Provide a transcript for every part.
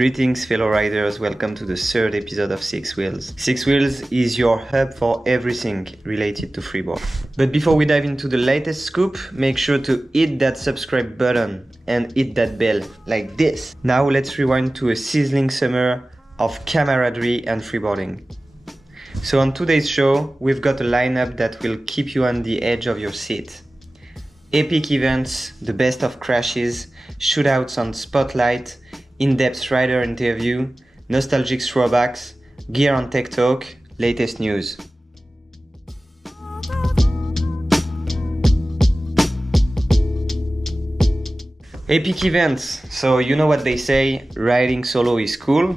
Greetings fellow riders, welcome to the third episode of Six Wheels. Six Wheels is your hub for everything related to freeboard. But before we dive into the latest scoop, make sure to hit that subscribe button and hit that bell like this. Now let's rewind to a sizzling summer of camaraderie and freeboarding. So on today's show, we've got a lineup that will keep you on the edge of your seat. Epic events, the best of crashes, shootouts on spotlight, in-depth rider interview, nostalgic throwbacks, gear on tech talk, latest news. Epic events. So you know what they say, riding solo is cool,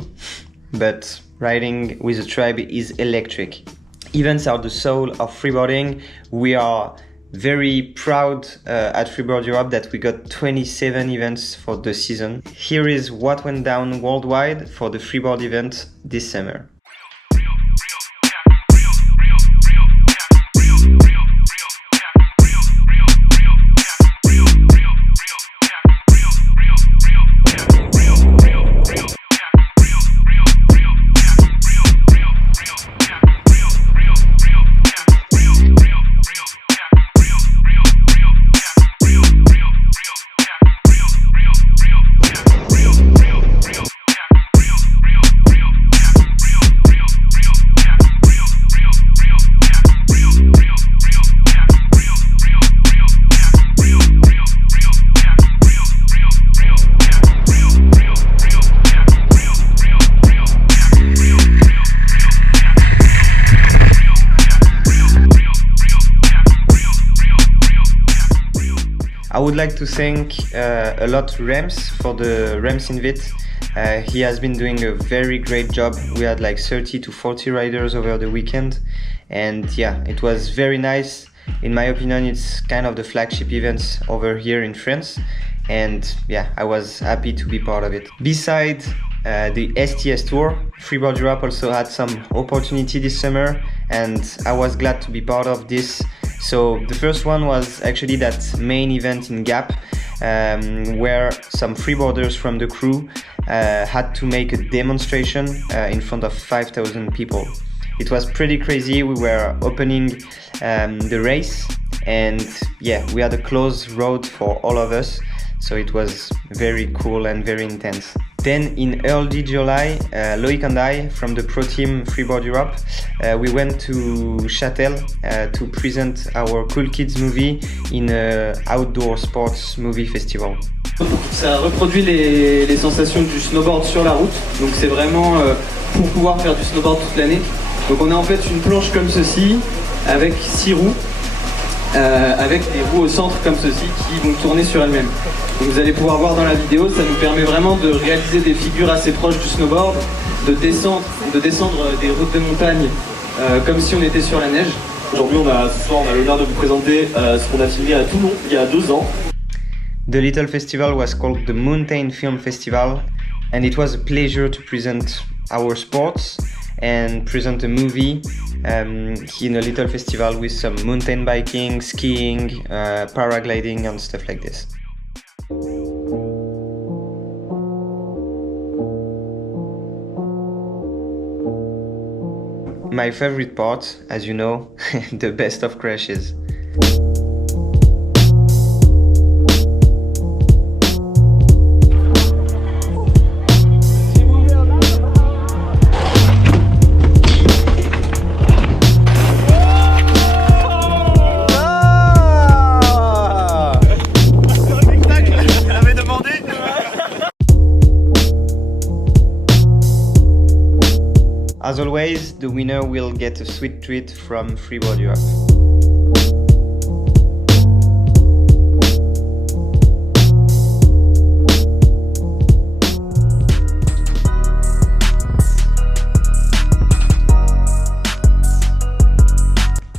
but riding with a tribe is electric. Events are the soul of freeboarding. We are very proud at Freeboard Europe that we got 27 events for the season. Here is what went down worldwide for the Freeboard event this summer. I would like to thank a lot Rems for the Rems invite. He has been doing a very great job. We had like 30 to 40 riders over the weekend, and yeah, it was very nice. In my opinion, it's kind of the flagship events over here in France, and yeah, I was happy to be part of it. Besides the STS Tour, Freeboard Europe also had some opportunity this summer, and I was glad to be part of this. So the first one was actually that main event in Gap, where some freeboarders from the crew had to make a demonstration in front of 5,000 people. It was pretty crazy. We were opening the race, and yeah, we had a closed road for all of us. So it was very cool and very intense. Then in early July, Loic and I from the pro team Freeboard Europe, we went to Châtel to present our Cool Kids movie in an outdoor sports movie festival. Ça reproduit les sensations du snowboard sur la route, donc c'est vraiment pour pouvoir faire du snowboard toute l'année. Donc on a en fait une planche comme ceci, avec 6 roues, avec des roues au centre comme ceci qui vont tourner sur elles-mêmes. Donc vous allez pouvoir voir dans la vidéo, ça nous permet vraiment de réaliser des figures assez proches du snowboard, de descendre des routes de montagne comme si on était sur la neige. Aujourd'hui, ce soir, on a l'honneur de vous présenter ce qu'on a filmé à Toulon il y a 2 ans. The little festival was called the Mountain Film Festival, and it was a pleasure to present our sports and present a movie in a little festival with some mountain biking, skiing, paragliding and stuff like this. My favorite part, as you know, the best of crashes. As always, the winner will get a sweet treat from Freeboard Europe.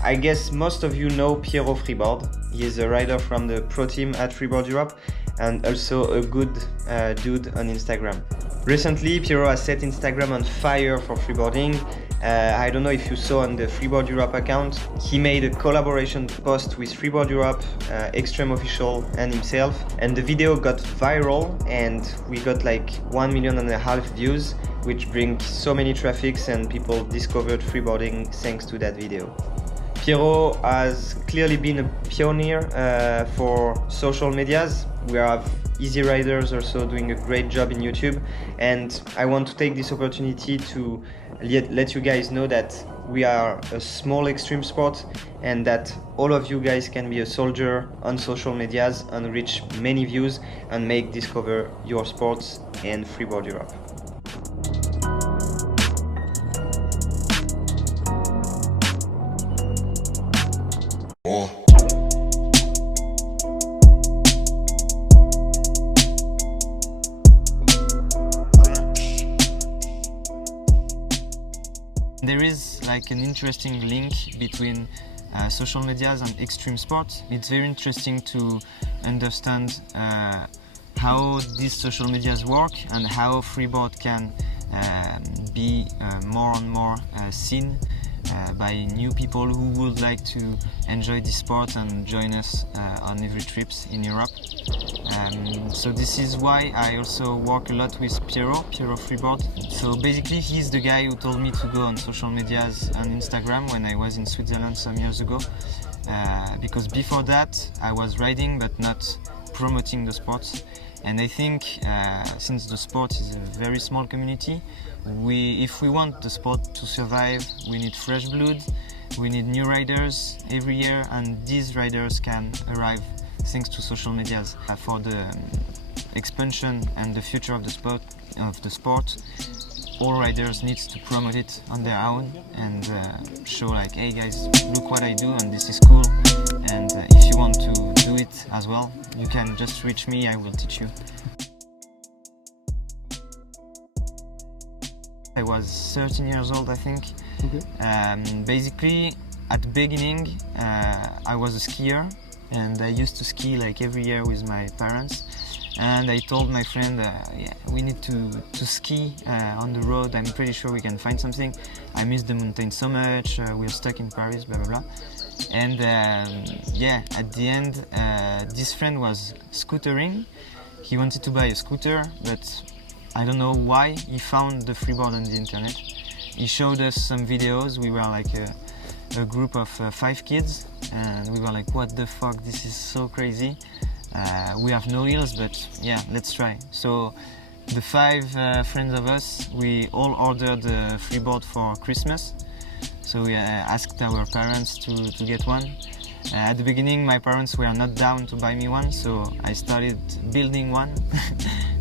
I guess most of you know Pierro Freeboard. He is a rider from the pro team at Freeboard Europe and also a good dude on Instagram. Recently, Pierro has set Instagram on fire for freeboarding, I don't know if you saw on the Freeboard Europe account, he made a collaboration post with Freeboard Europe, Extreme Official and himself, and the video got viral and we got like 1.5 million views, which brings so many traffics and people discovered freeboarding thanks to that video. Pierro has clearly been a pioneer for social medias. We have Easy Riders also doing a great job in YouTube, and I want to take this opportunity to let you guys know that we are a small extreme sport and that all of you guys can be a soldier on social medias and reach many views and make discover your sports and Freeboard Europe. There is like an interesting link between social medias and extreme sports. It's very interesting to understand how these social medias work and how freeboard can be more and more seen by new people who would like to enjoy this sport and join us on every trips in Europe. So this is why I also work a lot with Pierro Freeboard. So basically he's the guy who told me to go on social medias and Instagram when I was in Switzerland some years ago. Because before that I was riding but not promoting the sports. And I think since the sport is a very small community, if we want the sport to survive, we need fresh blood, we need new riders every year, and these riders can arrive thanks to social medias. For the expansion and the future of the sport, all riders need to promote it on their own and show like, hey guys, look what I do and this is cool. And if you want to do it as well, you can just reach me, I will teach you. I was 13 years old, I think. Okay. Basically, at the beginning, I was a skier and I used to ski like every year with my parents. And I told my friend, yeah, we need to ski on the road. I'm pretty sure we can find something. I miss the mountain so much. We're stuck in Paris, blah, blah, blah. And yeah, at the end, this friend was scootering. He wanted to buy a scooter, but I don't know why he found the freeboard on the internet. He showed us some videos. We were like a group of 5 kids and we were like, what the fuck, this is so crazy. We have no heels, but yeah, let's try. So the 5 friends of us, we all ordered a freeboard for Christmas. So we asked our parents to get one. At the beginning, my parents were not down to buy me one, so I started building one,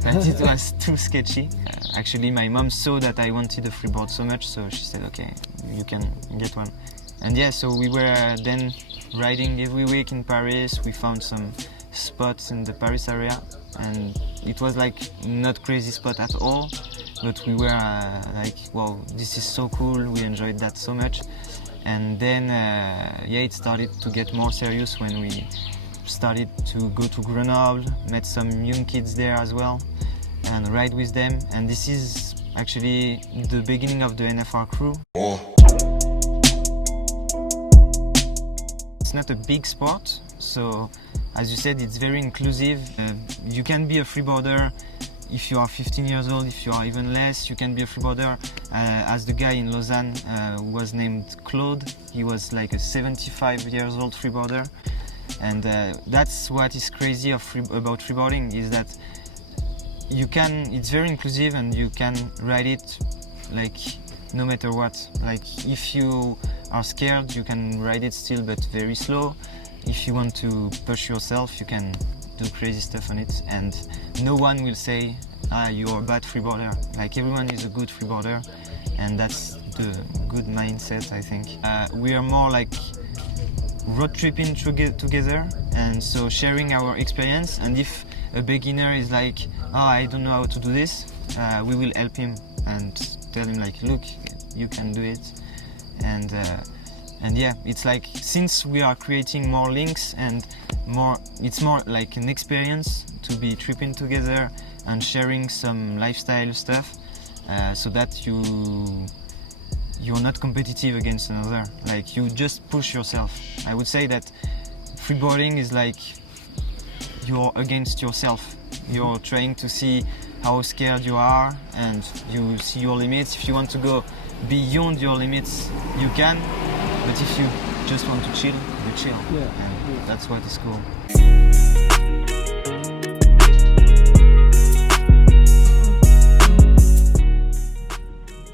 but it was too sketchy. Actually, my mom saw that I wanted a freeboard so much, so she said, okay, you can get one. And yeah, so we were then riding every week in Paris. We found some spots in the Paris area, and it was like not crazy spot at all, but we were like, wow, this is so cool, we enjoyed that so much. And then yeah, it started to get more serious when we started to go to Grenoble, met some young kids there as well and ride with them. And this is actually the beginning of the NFR crew. It's not a big sport, so as you said, it's very inclusive. You can be a freeboarder if you are 15 years old, if you are even less. You can be a freeboarder as the guy in Lausanne who was named Claude. He was like a 75 years old freeboarder. And that's what is crazy about freeboarding, is that it's very inclusive and you can ride it like no matter what. Like if you are scared, you can ride it still, but very slow. If you want to push yourself, you can do crazy stuff on it, and no one will say, you're a bad freeboarder. Like everyone is a good freeboarder, and that's the good mindset, I think. We are more like road tripping together, and so sharing our experience. And if a beginner is like, I don't know how to do this, we will help him and tell him like, look, you can do it. And yeah, it's like, since we are creating more links and it's more like an experience to be tripping together and sharing some lifestyle stuff, so that you you're not competitive against another. Like you just push yourself. I would say that freeboarding is like you're against yourself. You're trying to see how scared you are and you see your limits. If you want to go beyond your limits, you can. But if you just want to chill, you chill. Yeah. And that's what is cool.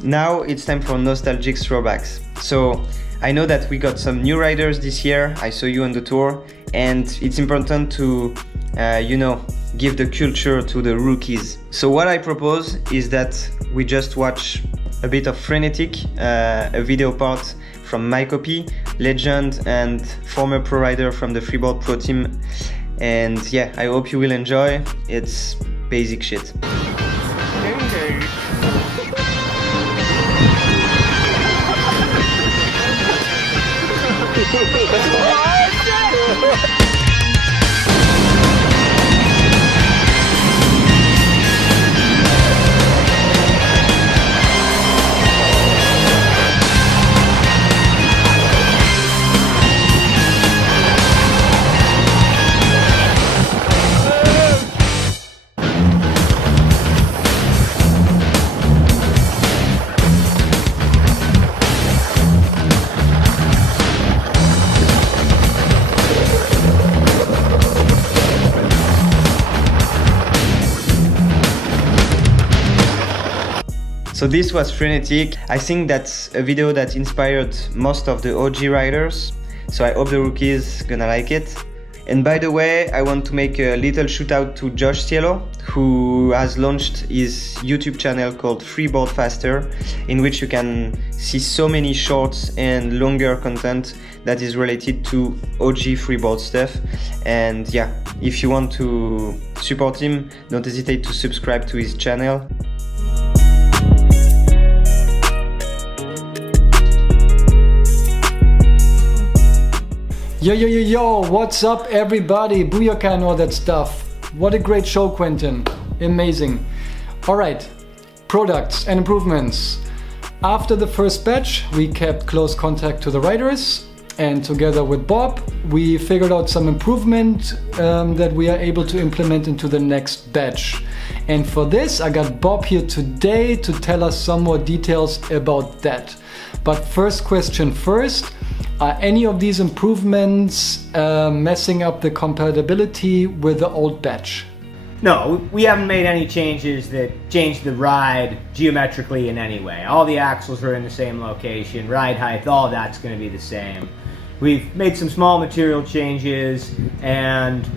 Now it's time for nostalgic throwbacks. So I know that we got some new riders this year. I saw you on the tour, and it's important to, give the culture to the rookies. So what I propose is that we just watch a bit of Frenetic, a video part from my copy, legend and former pro rider from the Freeboard Pro team. And yeah, I hope you will enjoy. It's basic shit. So this was Frenetic. I think that's a video that inspired most of the OG riders. So I hope the rookies gonna like it. And by the way, I want to make a little shout out to Josh Cielo, who has launched his YouTube channel called Freeboard Faster, in which you can see so many shorts and longer content that is related to OG freeboard stuff. And yeah, if you want to support him, don't hesitate to subscribe to his channel. Yo, yo, yo, yo, what's up everybody? Booyaka and all that stuff. What a great show, Quentin. Amazing. All right, products and improvements. After the first batch, we kept close contact to the riders, and together with Bob, we figured out some improvement that we are able to implement into the next batch. And for this, I got Bob here today to tell us some more details about that. But first question first, are any of these improvements messing up the compatibility with the old batch? No, we haven't made any changes that change the ride geometrically in any way. All the axles are in the same location, ride height, all that's going to be the same. We've made some small material changes and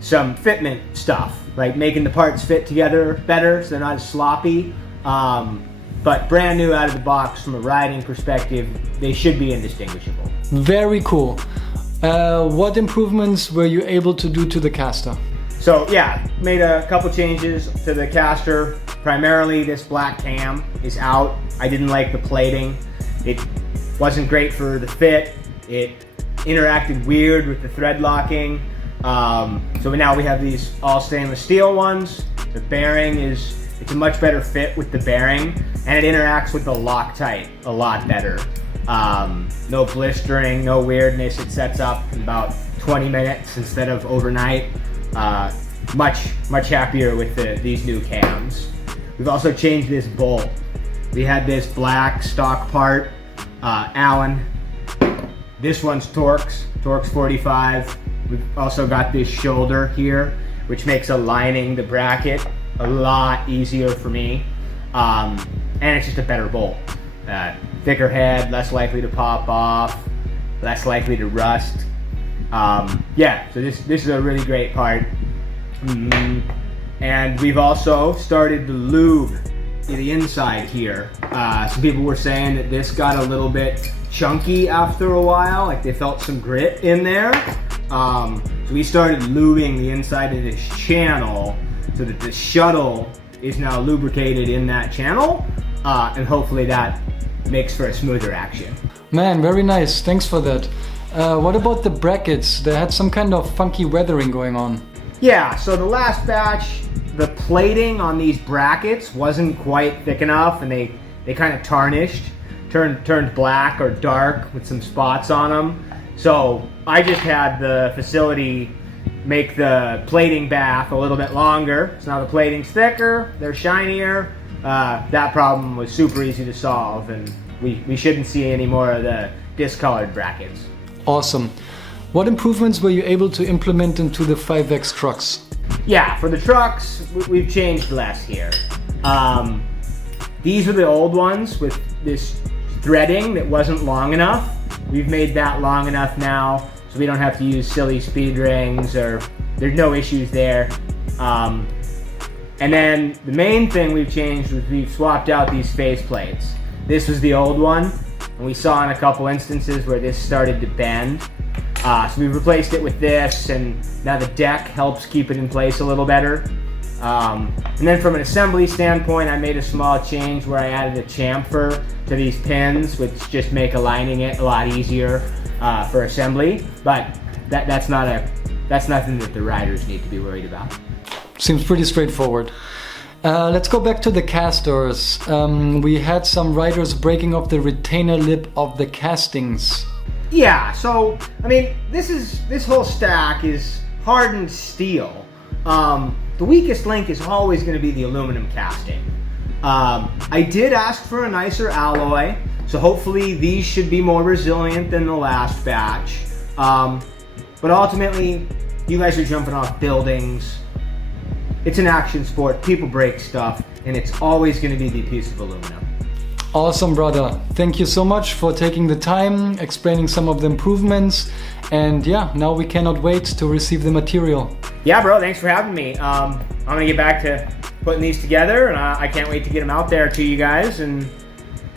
some fitment stuff, like making the parts fit together better so they're not as sloppy. But brand new out of the box from a riding perspective, they should be indistinguishable. Very cool. What improvements were you able to do to the caster? So yeah, made a couple changes to the caster. Primarily this black cam is out. I didn't like the plating. It wasn't great for the fit. It interacted weird with the thread locking. So now we have these all stainless steel ones. The bearing it's a much better fit with the bearing, and it interacts with the Loctite a lot better. No blistering, no weirdness. It sets up in about 20 minutes instead of overnight. Much happier with these new cams. We've also changed this bolt. We had this black stock part, Allen. This one's Torx 45. We've also got this shoulder here, which makes aligning the bracket a lot easier for me. And it's just a better bolt. Thicker head, less likely to pop off, less likely to rust. Yeah, so this is a really great part. And we've also started to lube the inside here. Some people were saying that this got a little bit chunky after a while, like they felt some grit in there. So we started lubing the inside of this channel so that the shuttle is now lubricated in that channel, and hopefully that makes for a smoother action. Man, very nice. Thanks for that. What about the brackets? They had some kind of funky weathering going on. Yeah, so the last batch, the plating on these brackets wasn't quite thick enough, and they kind of tarnished turned black or dark with some spots on them. So I just had the facility make the plating bath a little bit longer. So now the plating's thicker, they're shinier. That problem was super easy to solve, and we shouldn't see any more of the discolored brackets. Awesome. What improvements were you able to implement into the 5X trucks? Yeah, for the trucks, we've changed less here. These are the old ones with this threading that wasn't long enough. We've made that long enough now, so we don't have to use silly speed rings, or there's no issues there. And then the main thing we've changed was we've swapped out these face plates. This was the old one, and we saw in a couple instances where this started to bend. So we replaced it with this, and now the deck helps keep it in place a little better. And then from an assembly standpoint, I made a small change where I added a chamfer to these pins, which just make aligning it a lot easier for assembly. But that's nothing that the riders need to be worried about. Seems pretty straightforward. Let's go back to the casters. We had some riders breaking off the retainer lip of the castings. Yeah, so I mean, this whole stack is hardened steel. The weakest link is always going to be the aluminum casting. I did ask for a nicer alloy, so hopefully these should be more resilient than the last batch. But ultimately, you guys are jumping off buildings. It's an action sport, people break stuff, and it's always going to be the piece of aluminum. Awesome, brother. Thank you so much for taking the time, explaining some of the improvements. And yeah, now we cannot wait to receive the material. Yeah, bro, thanks for having me. I'm gonna get back to putting these together, and I can't wait to get them out there to you guys and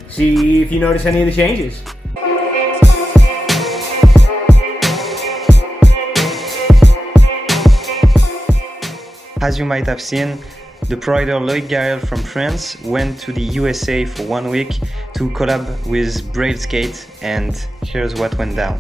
see if you notice any of the changes. As you might have seen, the pro rider Loic from France went to the USA for 1 week to collab with Braille Skate, and here's what went down.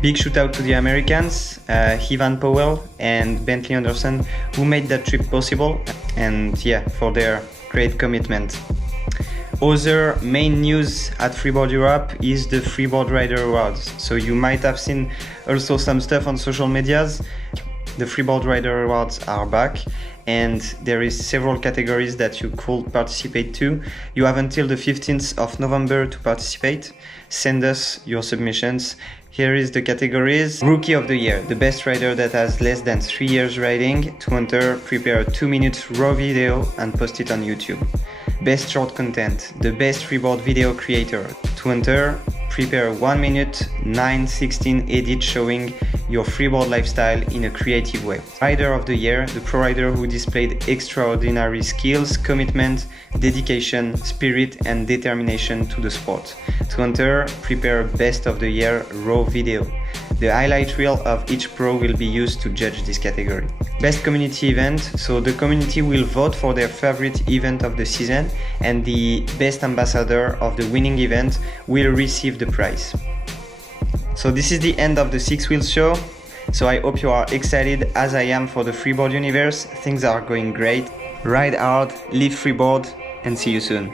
Big shout out to the Americans, Ivan Powell and Bentley Anderson, who made that trip possible, and yeah, for their great commitment. Other main news at Freeboard Europe is the Freeboard Rider Awards. So you might have seen also some stuff on social medias. The Freeboard Rider Awards are back, and there is several categories that you could participate to. You have until the 15th of November to participate. Send us your submissions. Here is the categories. Rookie of the Year, the best rider that has less than 3 years riding. To enter, prepare a 2-minute raw video and post it on YouTube. Best short content, the best freeboard video creator. To enter, prepare a 1 minute 9:16 edit showing your freeboard lifestyle in a creative way. Rider of the Year, the pro rider who displayed extraordinary skills, commitment, dedication, spirit and determination to the sport. To enter, prepare Best of the Year raw video. The highlight reel of each pro will be used to judge this category. Best community event, so the community will vote for their favorite event of the season, and the best ambassador of the winning event will receive the prize. So this is the end of the Six Wheels show. So I hope you are excited as I am for the Freeboard universe. Things are going great. Ride hard, live freeboard, and see you soon.